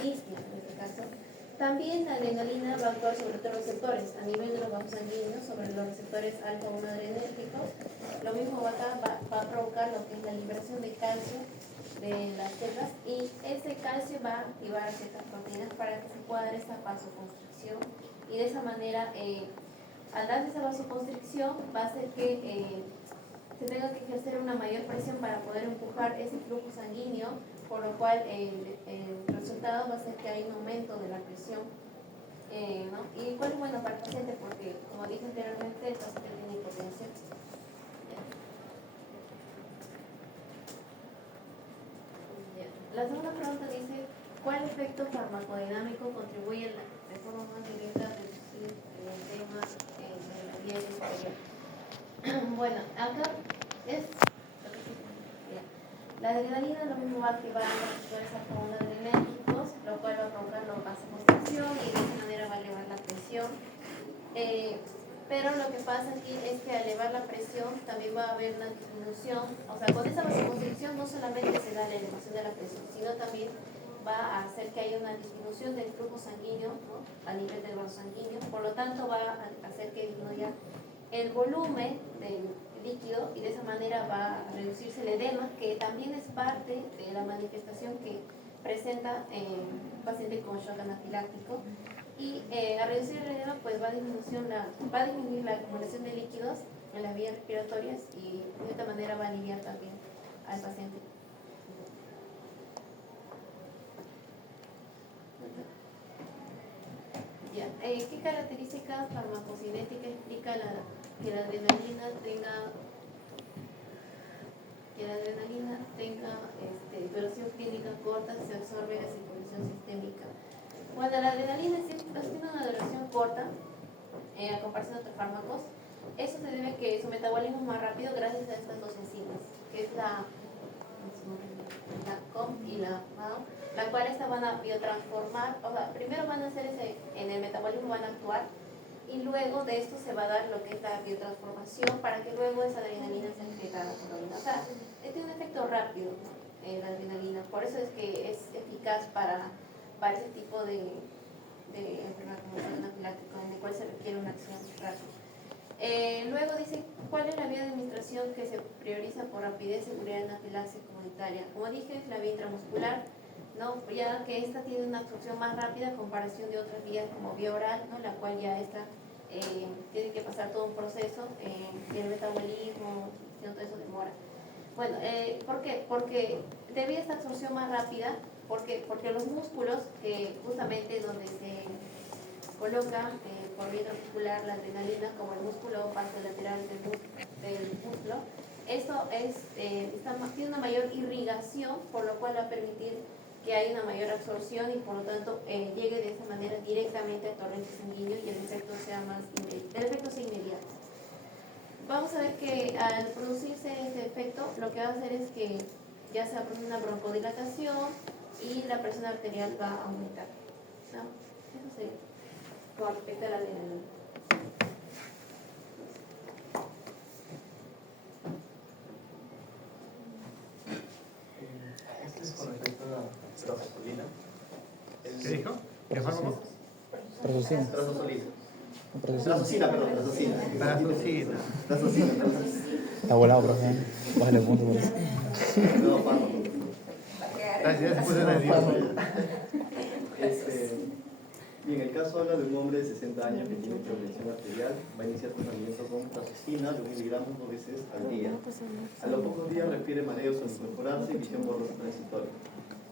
isquia en este caso. También la adrenalina va a actuar sobre otros receptores, a nivel de los vasos sanguíneos, sobre los receptores alfa-1 adrenérgicos. Lo mismo va a provocar lo que es la liberación de calcio de las células, y ese calcio va a activar ciertas proteínas para que se pueda dar esta vasoconstricción, y de esa manera, al darse esa vasoconstricción, va a hacer que se tenga que ejercer una mayor presión para poder empujar ese flujo sanguíneo, por lo cual el resultado va a ser que hay un aumento de la presión, ¿no? Y cuál es bueno para el paciente, porque como dije anteriormente, el paciente tiene hipotensión. La segunda pregunta dice: ¿cuál efecto farmacodinámico contribuye de forma más directa a reducir el edema de la vía superior? Bueno, acá es la adrenalina, lo mismo va a activar los receptores alfa-1 adrenérgicos, lo cual va a provocar la vasoconstricción y de esa manera va a elevar la presión. Pero lo que pasa aquí es que al elevar la presión también va a haber una disminución. O sea, con esa vasoconstricción no solamente se da la elevación de la presión, sino también va a hacer que haya una disminución del flujo sanguíneo, ¿no?, a nivel del vaso sanguíneo. Por lo tanto, va a hacer que disminuya el volumen del líquido, y de esa manera va a reducirse el edema, que también es parte de la manifestación que presenta un paciente con shock anafiláctico. Y al reducir el edema, pues va a disminuir la acumulación de líquidos en las vías respiratorias, y de esta manera va a aliviar también al paciente. Ya. ¿Qué características farmacocinéticas explica que la adrenalina tenga duración clínica corta si se absorbe la circulación sistémica? Bueno, la adrenalina tiene una duración corta a comparación de otros fármacos. Eso se debe a que su metabolismo es más rápido gracias a estas dos enzimas, que es la COM y la MAO, la cual van a biotransformar. O sea, primero van a hacer en el metabolismo van a actuar, y luego de esto se va a dar lo que es la biotransformación, para que luego esa adrenalina sea excretada por la orina. O sea, tiene un efecto rápido, la adrenalina. Por eso es que es eficaz para ese tipo de enfermedad como el anafiláctico, en el cual se requiere una acción rápida. Luego dice: ¿cuál es la vía de administración que se prioriza por rapidez, seguridad en anafilaxis comunitaria? Como dije, es la vía intramuscular, ¿no?, ya que esta tiene una absorción más rápida en comparación de otras vías como vía oral, ¿no?, la cual ya tiene que pasar todo un proceso, el metabolismo, todo eso demora. Bueno, ¿por qué? Porque debido a esta absorción más rápida, porque los músculos, que justamente donde se coloca por vía intramuscular la adrenalina, como el músculo lateral del músculo, esto tiene una mayor irrigación, por lo cual va a permitir que haya una mayor absorción, y por lo tanto llegue de esa manera directamente al torrente sanguíneo, y el efecto sea inmediato. Vamos a ver que al producirse este efecto, lo que va a hacer es que ya se va a producir una broncodilatación y la presión arterial va a aumentar, ¿no? Eso sería con respecto a la adrenalina. Este es con respecto a la prazosolina. ¿Qué dijo? ¿Qué fármaco? Prazosin. Prazosina, perdón, prazosina. Prazosina. Está volado, profe. Bájale el punto por eso. No, fármaco. Ya se puso nervioso. Bien, el caso habla de un hombre de 60 años que tiene hipertensión arterial. Va a iniciar tratamiento con prazosina de 1 miligramo 2 veces al día. A los pocos días refiere mareos al incorporarse y visión borrosa transitoria.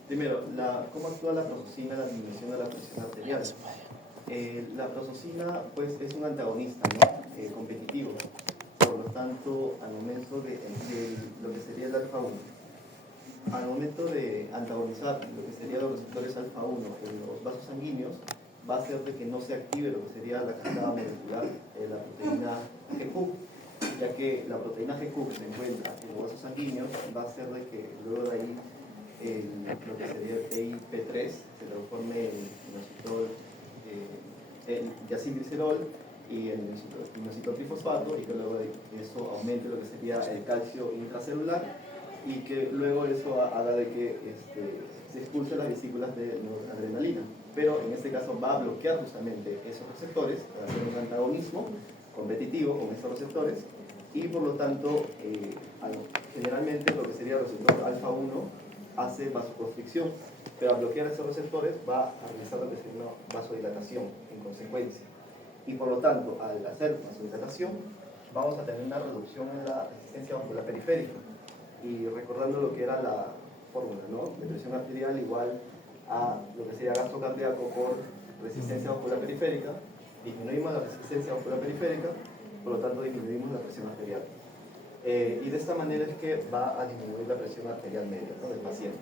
Primero, ¿cómo actúa la prazosina en la disminución de la presión arterial? La prazosina, pues, es un antagonista, ¿no?, competitivo. Por lo tanto, al momento de lo que sería el alfa-1, al momento de antagonizar lo que serían los receptores alfa-1 en los vasos sanguíneos, va a hacer de que no se active lo que sería la cascada molecular, la proteína GQ, ya que la proteína GQ que se encuentra en los vasos sanguíneos va a hacer de que luego de ahí lo que sería el TIP3 se transforme en diacilglicerol y en inositotrifosfato, y que luego de eso aumente lo que sería el calcio intracelular, y que luego eso haga de que se expulsa las vesículas de noradrenalina, pero en este caso va a bloquear justamente esos receptores para hacer un antagonismo competitivo con esos receptores y por lo tanto generalmente lo que sería el receptor alfa 1 hace vasoconstricción, pero al bloquear esos receptores va a realizar lo que sería una vasodilatación en consecuencia y por lo tanto al hacer vasodilatación vamos a tener una reducción en la resistencia vascular periférica y recordando lo que era la fórmula, ¿no? De presión arterial igual a lo que sería gasto cardíaco por resistencia vascular periférica, disminuimos la resistencia vascular periférica, por lo tanto disminuimos la presión arterial. Y de esta manera es que va a disminuir la presión arterial media, ¿no? Del paciente.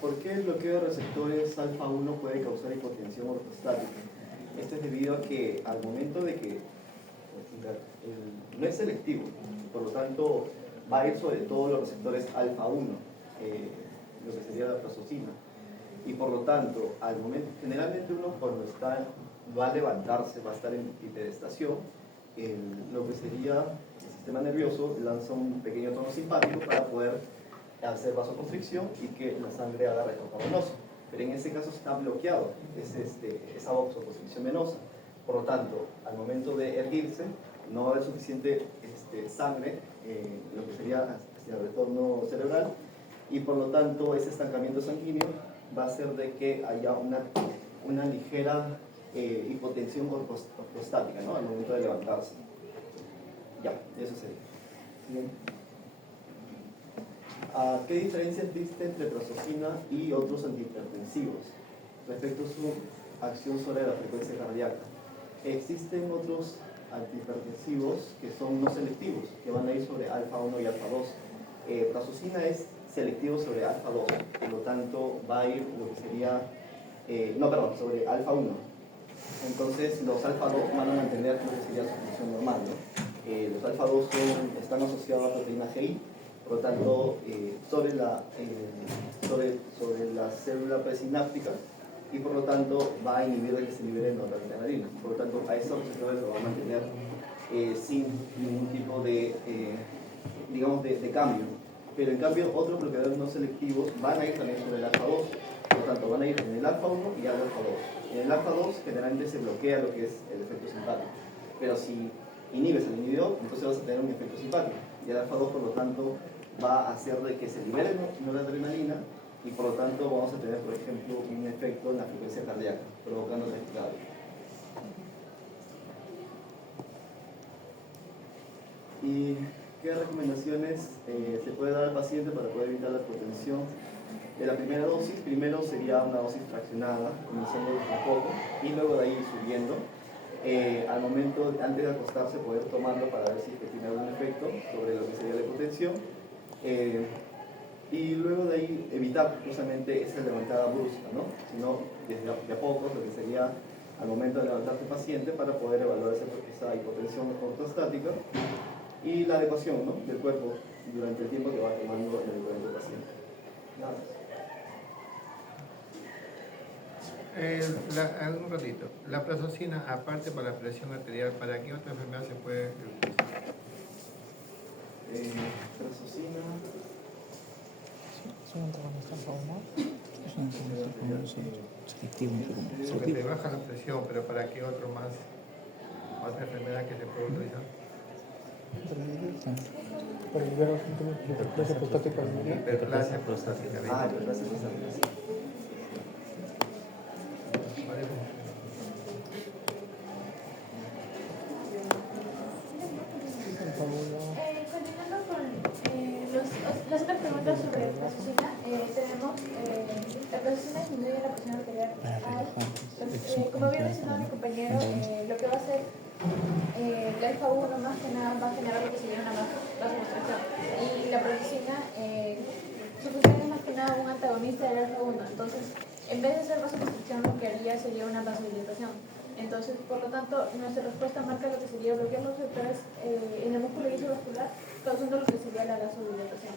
¿Por qué el bloqueo de receptores alfa 1 puede causar hipotensión ortostática? Esto es debido a que al momento de que no es selectivo, por lo tanto va a ir sobre todo los receptores alfa 1, lo que sería la prasosina. Y por lo tanto, al momento, generalmente uno cuando va a levantarse, va a estar en hiperestación, lo que sería el sistema nervioso lanza un pequeño tono simpático para poder hacer vasoconstricción y que la sangre haga retorno venoso. Pero en ese caso está bloqueado, esa vasoconstricción venosa. Por lo tanto, al momento de erguirse, no va a haber suficiente sangre, lo que sería hacia el retorno cerebral, y por lo tanto ese estancamiento sanguíneo va a hacer de que haya una ligera hipotensión ortostática, ¿no? Al momento de levantarse. Ya, eso sería. Bien. ¿Qué diferencia existe entre prasosina y otros antihipertensivos respecto a su acción sobre la frecuencia cardíaca? Existen otros antihipertensivos que son no selectivos, que van a ir sobre alfa 1 y alfa 2. Prasosina es selectivo sobre alfa 2, por lo tanto va a ir lo que sería, sobre alfa 1. Entonces los alfa 2 van a mantener lo que sería su función normal, ¿no? Los alfa 2 están asociados a proteína GI, por lo tanto sobre la célula presináptica y por lo tanto va a inhibir de que se libere noradrenalina. Por lo tanto a esos receptores lo va a mantener sin ningún tipo de, de cambio. Pero en cambio otros bloqueadores no selectivos van a ir también sobre el alfa 2. Por lo tanto van a ir en el alfa 1 y al alfa 2. En el alfa 2 generalmente se bloquea lo que es el efecto simpático. Pero si inhibes el inhibidor, entonces vas a tener un efecto simpático. Y el alfa 2 por lo tanto va a hacer de que se libere noradrenalina y por lo tanto vamos a tener, por ejemplo, un efecto en la frecuencia cardíaca, provocando taquicardia. ¿Y qué recomendaciones se puede dar al paciente para poder evitar la hipotensión? De la primera dosis, primero sería una dosis fraccionada, comenzando desde un poco y luego de ahí ir subiendo. Al momento, antes de acostarse, poder tomarlo para ver si tiene algún efecto sobre lo que sería la hipotensión. Y luego de ahí evitar justamente esa levantada brusca, ¿no? Sino desde a poco, lo que sería al momento de levantarse el paciente para poder evaluar esa hipotensión ortostática y la adecuación, ¿no? Del cuerpo durante el tiempo que va tomando el medicamento del paciente. Nada más. Un ratito. La prasosina, aparte para la presión arterial, ¿para qué otra enfermedad se puede utilizar? Prasosina. Es un antagonista hormonal. Es un antagonista hormonal selectivo. Porque te baja la presión, pero ¿para qué otra enfermedad que se puede utilizar? Para aliviar los síntomas de hiperplasia prostática. Hiperplasia prostática. Hiperplasia prostática. Continuando con las otras preguntas sobre la prasosina, tenemos la prasosina disminuye la presión arterial. Como había mencionado mi compañero, lo que va a hacer el alfa 1 más que nada va a generar lo que se llama una vasoconstricción. Y la prasosina, su función es más que nada un antagonista del alfa 1. Entonces, en vez de hacer vasoconstricción, lo que haría sería una vasodilatación. Entonces, por lo tanto, nuestra respuesta marca lo que sería bloquear los receptores en el músculo isovascular, causando lo que sería la vasodilatación.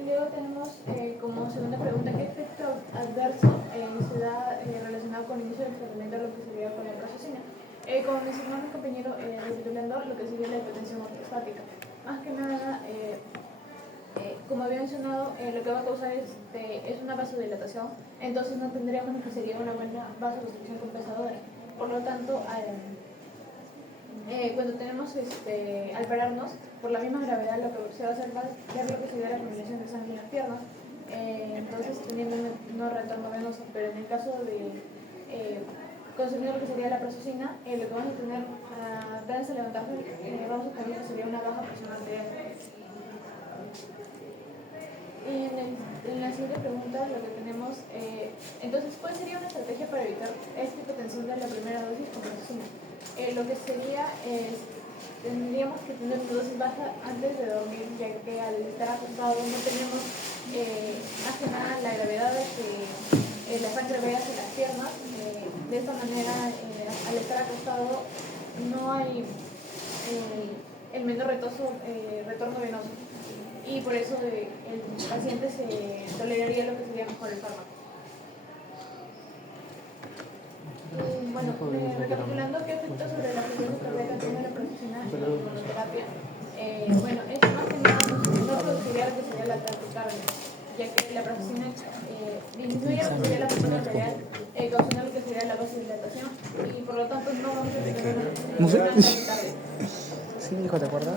Y luego tenemos como segunda pregunta, ¿qué efecto adverso se da relacionado con el inicio del tratamiento de lo que sería con la prasosina? Como mencionó mi compañero recapitulando lo que sería la hipertensión ortostática. Más que nada, como había mencionado, lo que va a causar es una vasodilatación, entonces no tendríamos lo que sería una buena vasoconstricción compensadora. Por lo tanto, cuando tenemos, al pararnos, por la misma gravedad, lo que se va a hacer va a ser lo que sería la acumulación de sangre en las piernas, entonces teniendo un retorno venoso, pero en el caso de consumiendo lo que sería la prasucina, lo que vamos a tener apenas al levantarse, vamos a tener lo que sería una baja presión arterial. Y en la siguiente pregunta lo que tenemos, entonces, ¿cuál sería una estrategia para evitar esta hipertensión de la primera dosis con prasucina? Lo que sería tendríamos que tener una dosis baja antes de dormir, ya que al estar acostado no tenemos más que nada la gravedad de que la sangre vaya hacia las piernas. De esta manera, al estar acostado, no hay el menor retorno venoso. Y por eso el paciente se toleraría lo que sería mejor el fármaco. Bueno, recapitulando, ¿qué efectos sobre la frecuencia cardíaca tiene la prasucina y la inmunoterapia? Bueno, esto más que nada no produciría lo que sería la taquicardia, ya que la prasucina disminuye lo que sería la presión arterial, causando lo que sería la vasodilatación, y por lo tanto no vamos a tener una taquicardia. Sí, hijo, ¿te acuerdas?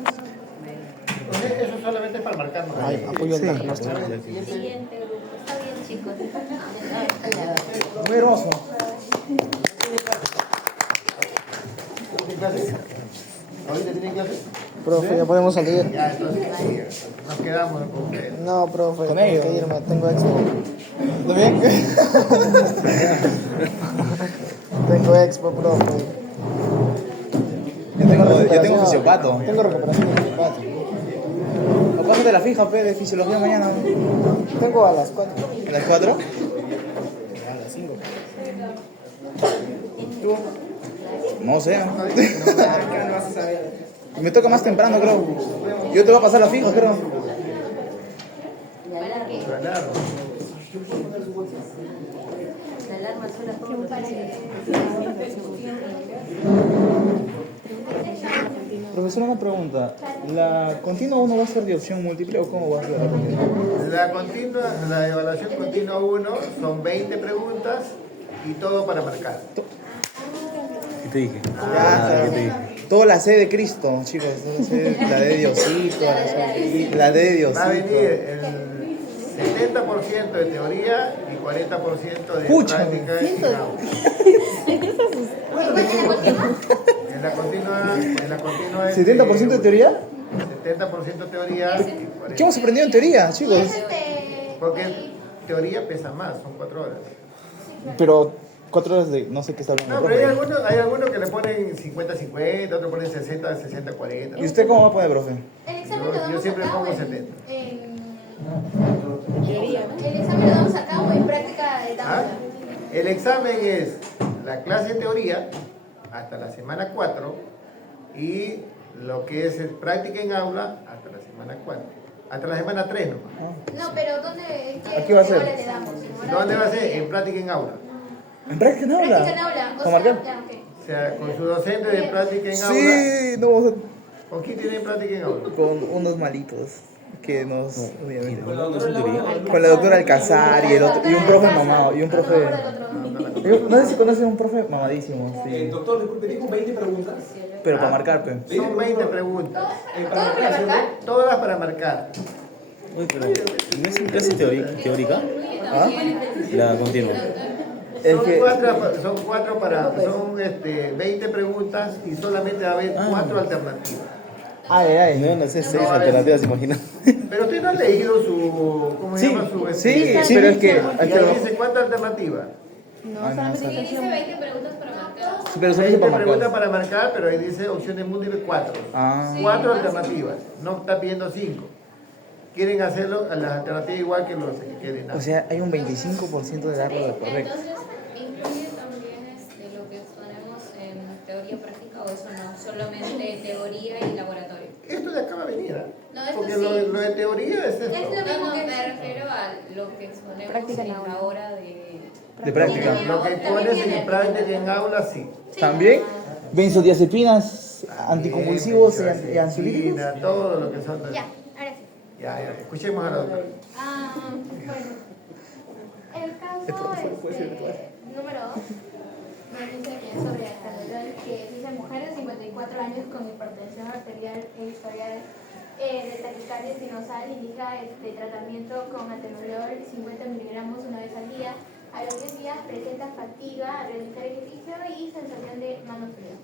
Eso solamente es para marcarnos. Ay, apoyo al Siguiente grupo. Está bien, chicos. Muy hermoso. ¿Tienen clases? ¿Ahorita tienen clases? Profe, ya podemos salir. Ya, entonces nos quedamos con ustedes. No, profe, con ellos. Que irme, tengo expo. ¿Está bien? Tengo expo, profe. Yo tengo fisiopato. Tengo recuperación de fisiopato. ¿A cuándo te la fijas, pe, de fisiología mañana? Tengo a las 4. ¿A las 4? A las 5. ¿Tú? No sé. Me toca más temprano, creo. Yo te voy a pasar la fija, creo. ¿Para qué? Claro. La alarma suena para Profesor, una pregunta. ¿La continua 1 va a ser de opción múltiple o cómo va a ser? La evaluación continua 1 son 20 preguntas y todo para marcar. ¿Qué te dije? ¿Qué te dije? Toda la C de Cristo, chicos. La de Diosito, la de Diosito. Va a venir el 70% de teoría y 40% de Pucha. práctica y aula. En la continua es 70% de teoría. 70% teoría y 40%. ¿Qué hemos aprendido en teoría, chicos? Porque teoría pesa más, son 4 horas. Pero 4 horas de no sé qué está hablando. No, pero profe. hay algunos que le ponen 50-50, otros ponen 60-40. ¿Y usted cómo va a poner, profe? El examen lo damos Yo siempre acá pongo o 70. El examen lo damos acá o en práctica de ¿Ah? tabla. El examen es la clase de teoría hasta la semana 4 y lo que es práctica en aula hasta la semana 4. Hasta la semana 3 nomás. No, pero ¿dónde? Aquí va a ser. ¿Qué hora le damos? ¿Dónde va a ser? En práctica en aula. ¿En práctica en aula? Práctica en aula. O ¿Con sea, marcar? ya, ok. O sea, con su docente de práctica en aula. Sí, no, ¿Con quién tiene práctica en aula? con unos malitos que nos obviamente. Alcázar. Con la doctora Alcázar y el otro, y un profe mamado, y un profe. No sé si conocen un profe mamadísimo, sí. Doctor, disculpe, dijo 20 preguntas. Pero para marcar, pe. Son 20 preguntas. ¿Todo para marcar? Todas para marcar. Uy, pero ¿no es en clase teórica? ¿Ah? La continua. Es Son que 4 son 20 preguntas y solamente va a haber 4 alternativas. ay. No sé, 6 alternativas, imagina. Pero usted no ha leído su. ¿Cómo se Sí, llama su? sí, pero es que Y ahí dice cuántas alternativas. Dice 20 preguntas para marcar. pero se 20 dice para preguntas marcar. para marcar, pero ahí dice opciones múltiples 4. Ah. 4 alternativas. No está pidiendo 5. Quieren hacerlo a las alternativas igual que los que quieren. O sea, hay un 25% de darlo de correcto. Entonces, ¿incluye también lo que exponemos en teoría práctica o eso no? Solamente teoría y laboratorio. Esto de acá va a venir. ¿Eh? No, esto Porque sí. lo de teoría es esto. Es lo mismo No, que me refiero a lo que exponemos Práctica en en aula. la hora de... De práctica. Lo que pones en práctica en aula, sí. ¿También? benzodiazepinas, anticonvulsivos y ansiolíticos. Insulina, todo lo que son. Ya, ahora sí. Ya, escuchemos a la doctora. Bueno, el caso número 2 nos dice que es sobre atenolol, que dice mujeres de 54 años con hipertensión arterial e historial de taquicardia sinusal indica tratamiento con atenolol 50 miligramos una vez al día. A los 10 días presenta fatiga al realizar ejercicio y sensación de manos frías.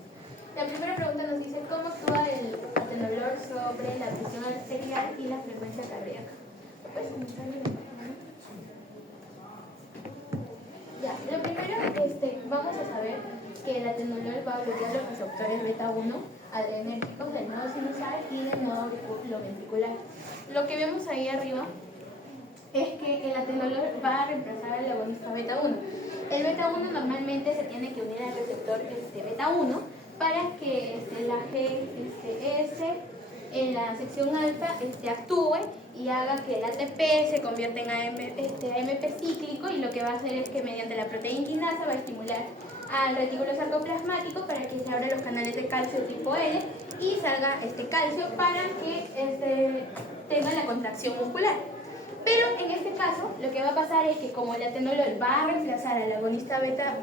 La primera pregunta nos dice cómo actúa el atenolol sobre la presión arterial y la frecuencia cardíaca. Pues, ya, lo primero, vamos a saber que el atenolol va a bloquear los receptores beta 1 adrenérgicos del nodo sinusal y del nodo auriculoventricular. Lo que vemos ahí arriba es que el atenolol va a reemplazar al agonista beta 1. El beta 1 normalmente se tiene que unir al receptor beta 1 para que la GS en la sección alfa actúe y haga que el ATP se convierta en AMP cíclico, y lo que va a hacer es que mediante la proteína quinasa va a estimular al retículo sarcoplasmático para que se abran los canales de calcio tipo L y salga calcio para que tenga la contracción muscular. Pero en este caso lo que va a pasar es que como el atenolol va a reemplazar al agonista beta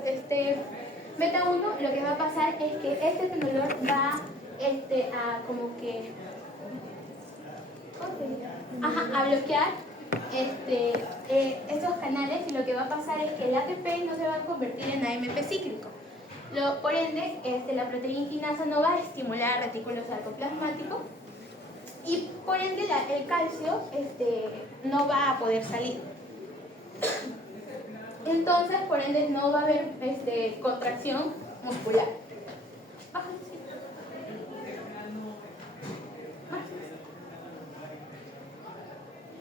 1, lo que va a pasar es que este atenolol va a como que a bloquear estos canales, y lo que va a pasar es que el ATP no se va a convertir en AMP cíclico. Por ende, la proteína quinasa no va a estimular el retículo sarcoplasmático y por ende el calcio no va a poder salir. Entonces, por ende, no va a haber contracción muscular.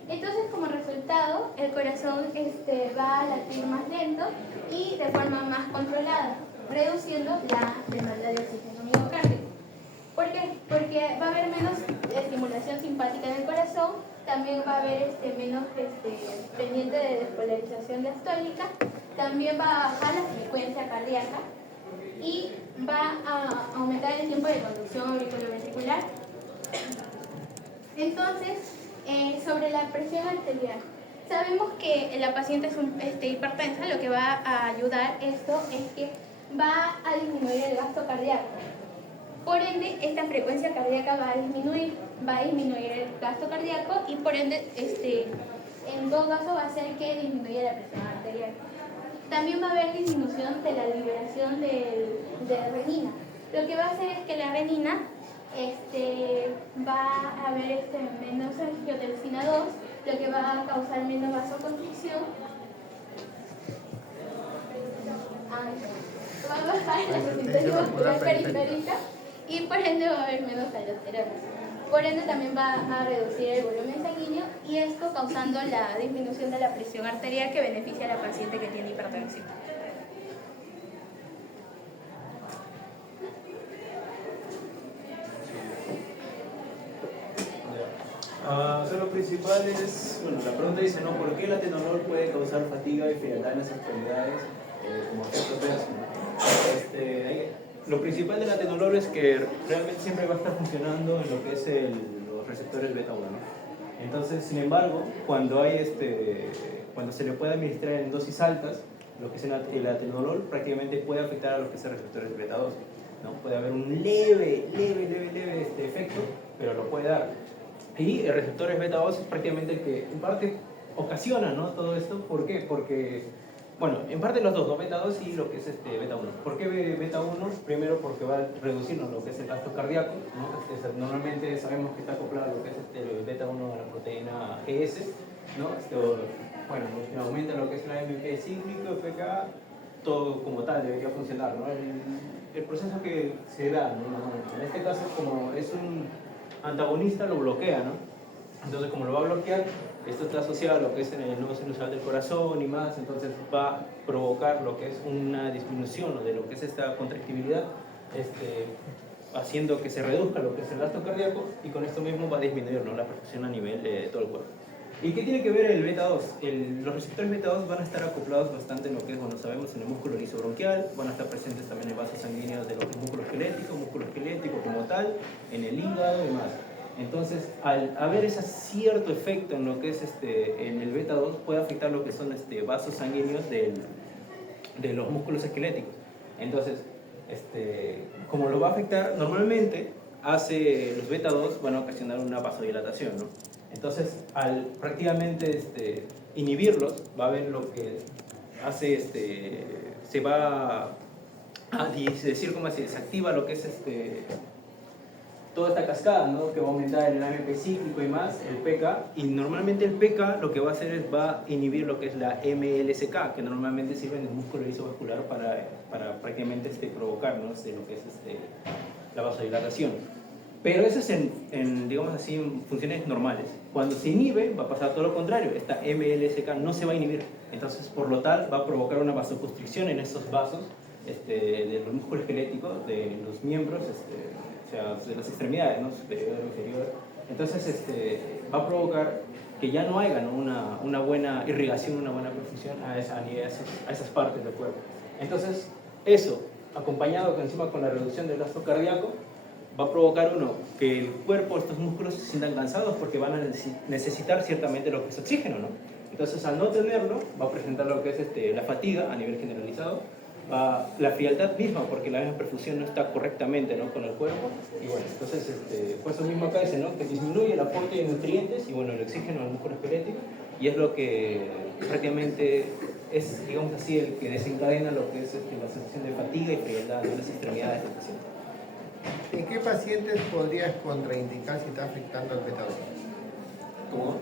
Entonces, como resultado, el corazón va a latir más lento y de forma más controlada, reduciendo la demanda de oxígeno miocárdico. ¿Por qué? Porque va a haber menos estimulación simpática en el corazón, también va a haber menos pendiente de despolarización diastólica, también va a bajar la frecuencia cardíaca y va a aumentar el tiempo de conducción auriculoventricular. Entonces, sobre la presión arterial, sabemos que la paciente es hipertensa. Lo que va a ayudar esto es que va a disminuir el gasto cardíaco. Por ende, esta frecuencia cardíaca va a disminuir el gasto cardíaco y por ende, en todo caso va a hacer que disminuya la presión arterial. También va a haber disminución de la liberación de renina. Lo que va a hacer es que la renina va a haber menos angiotensina 2, lo que va a causar menos vasoconstricción. Va a bajar la resistencia vascular periférica y por ende va a haber menos aldosterona. Por ende también va a reducir el volumen sanguíneo, y esto causando la disminución de la presión arterial que beneficia a la paciente que tiene hipertensión. Lo principal es, bueno, la pregunta dice, ¿no? ¿Por qué el atenolol puede causar fatiga y frialdad en las extremidades como efecto adverso? Lo principal del atenolol es que realmente siempre va a estar funcionando en lo que es los receptores beta 1, ¿no? Entonces, sin embargo, cuando se le puede administrar en dosis altas, lo que es el atenolol prácticamente puede afectar a los que son receptores beta 2, ¿no? Puede haber un leve efecto, pero lo puede dar. Y el receptor beta 2 es prácticamente el que en parte ocasiona, ¿no? Todo esto. ¿Por qué? Porque, bueno, en parte los dos, ¿no? Beta 2 y lo que es beta 1. ¿Por qué beta 1? Primero porque va a reducirnos lo que es el gasto cardíaco, ¿no? Normalmente sabemos que está acoplado lo que es el beta 1 a la proteína GS, ¿no? Bueno, aumenta lo que es la AMP cíclico, FK, todo como tal debería funcionar, ¿no? El proceso que se da, ¿no? En este caso, como es un antagonista, lo bloquea, ¿no? Entonces, como lo va a bloquear, esto está asociado a lo que es en el nodo sinusal del corazón y más, entonces va a provocar lo que es una disminución, ¿no? De lo que es esta contractibilidad, haciendo que se reduzca lo que es el gasto cardíaco, y con esto mismo va a disminuir, ¿no? La perfusión a nivel de todo el cuerpo. ¿Y qué tiene que ver el beta 2? Los receptores beta 2 van a estar acoplados bastante en lo que es, bueno, sabemos, en el músculo lisobronquial, van a estar presentes también en vasos sanguíneos de lo que es músculo esquelético como tal, en el hígado y más. Entonces, al haber ese cierto efecto en lo que es en el beta 2, puede afectar lo que son vasos sanguíneos de los músculos esqueléticos. Entonces, como lo va a afectar, normalmente los beta 2 van a ocasionar una vasodilatación, ¿no? Entonces, al prácticamente inhibirlos, va a haber lo que hace, se va a decir como se desactiva lo que es toda esta cascada, ¿no? Que va a aumentar el AMP cíclico y más, el PK, y normalmente el PK lo que va a hacer es va a inhibir lo que es la MLSK, que normalmente sirve en el músculo lisovascular para prácticamente provocar, ¿no? Lo que es la vasodilatación. Pero eso es digamos así, en funciones normales. Cuando se inhibe, va a pasar todo lo contrario. Esta MLSK no se va a inhibir. Entonces, por lo tal, va a provocar una vasoconstricción en estos vasos de los músculos esqueléticos, de los miembros, o sea, de las extremidades, ¿no? Superior e inferior. Entonces, va a provocar que ya no haya, ¿no? una buena irrigación, una buena perfusión a esas partes del cuerpo. Entonces, eso, acompañado encima con la reducción del gasto cardíaco, va a provocar que el cuerpo, estos músculos se sientan cansados porque van a necesitar ciertamente lo que es oxígeno, ¿no? Entonces, al no tenerlo, va a presentar lo que es la fatiga a nivel generalizado, la frialdad misma, porque la misma perfusión no está correctamente, ¿no? Con el cuerpo. Y bueno, entonces, por eso mismo acá dice, ¿no? Que disminuye el aporte de nutrientes y bueno, el oxígeno al músculo esquelético, y es lo que prácticamente es, digamos así, el que desencadena lo que es la sensación de fatiga y frialdad en las extremidades del paciente. ¿En qué pacientes podrías contraindicar si está afectando al beta 2? ¿Cómo?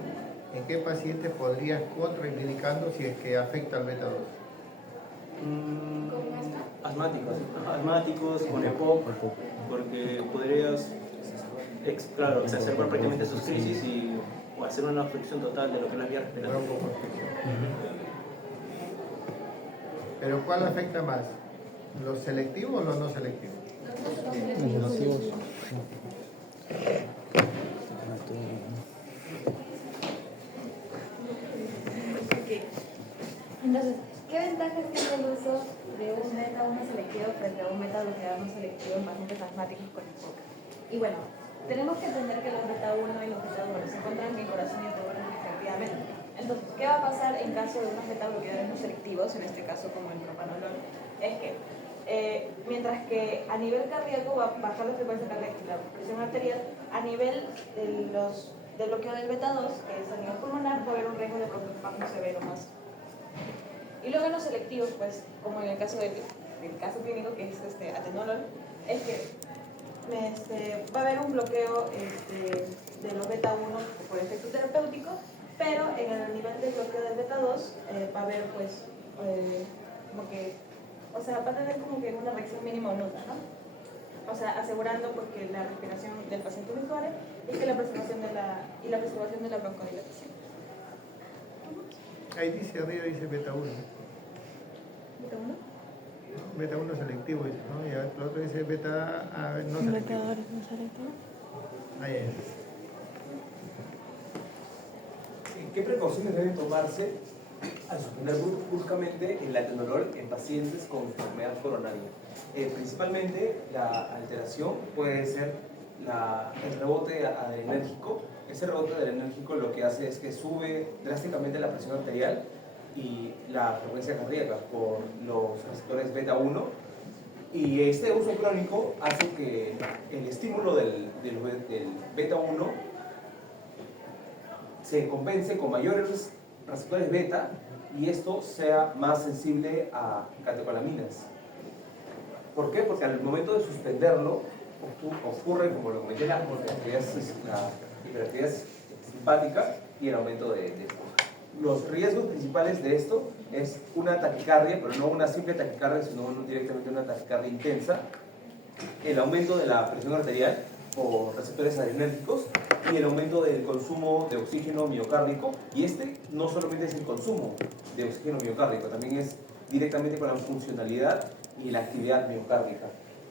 ¿En qué pacientes podrías contraindicando si es que afecta al beta 2? Asmáticos, con EPOC, porque podrías, claro, exacerbar prácticamente sus crisis o hacer una obstrucción total de lo que es la vía respiratoria. ¿Pero cuál afecta más? ¿Los selectivos o los no selectivos? Entonces, ¿qué ventajas tiene el uso de un beta 1 selectivo frente a un beta bloqueador no selectivo en pacientes asmáticos con EPOC? Y bueno, tenemos que entender que los beta 1 y los beta 2 se encuentran en el corazón y en todo respectivamente. Entonces, ¿qué va a pasar en caso de unos beta bloqueadores no selectivos, en este caso como el propanolol? Es que mientras que a nivel cardíaco va a bajar la frecuencia cardíaca y la presión arterial, a nivel del bloqueo del beta 2, que es a nivel pulmonar, va a haber un riesgo de broncoespasmo severo más. Y luego en los selectivos, pues, como en el caso del caso clínico, que es atenolol, es que va a haber un bloqueo de los beta 1 por efecto terapéutico, pero en el nivel de bloqueo del beta 2 va a haber, pues, como que, o sea, va a tener como que una reacción mínima o nula, ¿no? O sea, asegurando pues, que la respiración del paciente mejore y que la preservación de la broncodilatación. Ahí dice arriba, dice beta 1. ¿Beta 1? Beta 1 selectivo, dice, ¿no? Y el otro dice beta no selectivo. Ahí es. ¿Qué precauciones deben tomarse al suspender bruscamente el atenolol en pacientes con enfermedad coronaria? Principalmente la alteración puede ser el rebote adrenérgico. Ese rebote adrenérgico lo que hace es que sube drásticamente la presión arterial y la frecuencia cardíaca por los receptores beta 1, y este uso crónico hace que el estímulo del beta 1 se compense con mayores receptores beta y esto sea más sensible a catecolaminas. ¿Por qué? Porque al momento de suspenderlo ocurre, como lo comenté, la hiperactividad simpática y el aumento de los riesgos principales de esto es una taquicardia, pero no una simple taquicardia, sino directamente una taquicardia intensa, el aumento de la presión arterial por receptores adrenérgicos y el aumento del consumo de oxígeno miocárdico, y no solamente es el consumo de oxígeno miocárdico, también es directamente con la funcionalidad y la actividad miocárdica.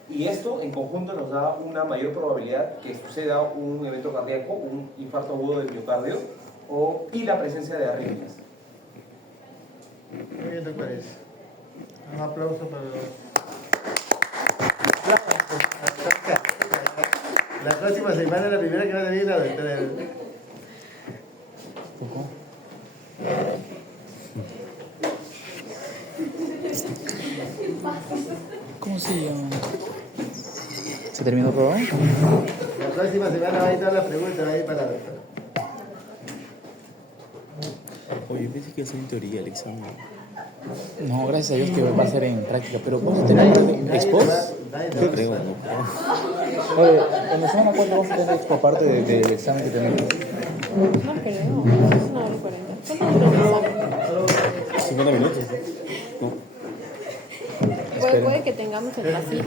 Y esto en conjunto nos da una mayor probabilidad que suceda un evento cardíaco, un infarto agudo del miocardio, y la presencia de arritmias. Muy bien, doctores. Un aplauso para los... La próxima semana, la primera que va a venir la doctora. ¿Cómo se llama? ¿Se terminó todo? La próxima semana va a ir todas las preguntas, va a ir para la doctora. Oye, pensé que iba a ser en teoría el examen. No, gracias a Dios que va a ser en práctica, pero ¿vamos a tener expos? Yo creo, ¿no? Oye, en la semana 4 vamos a tener expo aparte del examen que tenemos. No creo, es 1:40. ¿Cuánto dura el examen? 50 minutos. No. Puede que tengamos el pasito.